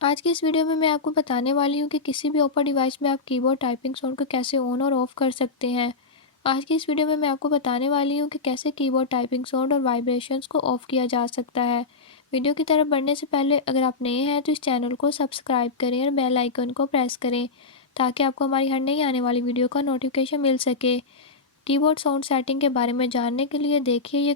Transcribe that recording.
आज की इस वीडियो में मैं आपको बताने वाली हूँ कि किसी भी ओप्पो डिवाइस में आप कीबोर्ड टाइपिंग साउंड को कैसे ऑन और ऑफ कर सकते हैं। आज की इस वीडियो में मैं आपको बताने वाली हूँ कि कैसे कीबोर्ड टाइपिंग साउंड और वाइब्रेशंस को ऑफ किया जा सकता है। वीडियो की तरफ बढ़ने से पहले अगर आप नए हैं तो इस चैनल को सब्सक्राइब करें और बेल आइकन को प्रेस करें ताकि आपको हमारी हर नई आने वाली वीडियो का नोटिफिकेशन मिल सके। कीबोर्ड साउंड सेटिंग के बारे में जानने के लिए देखिए ये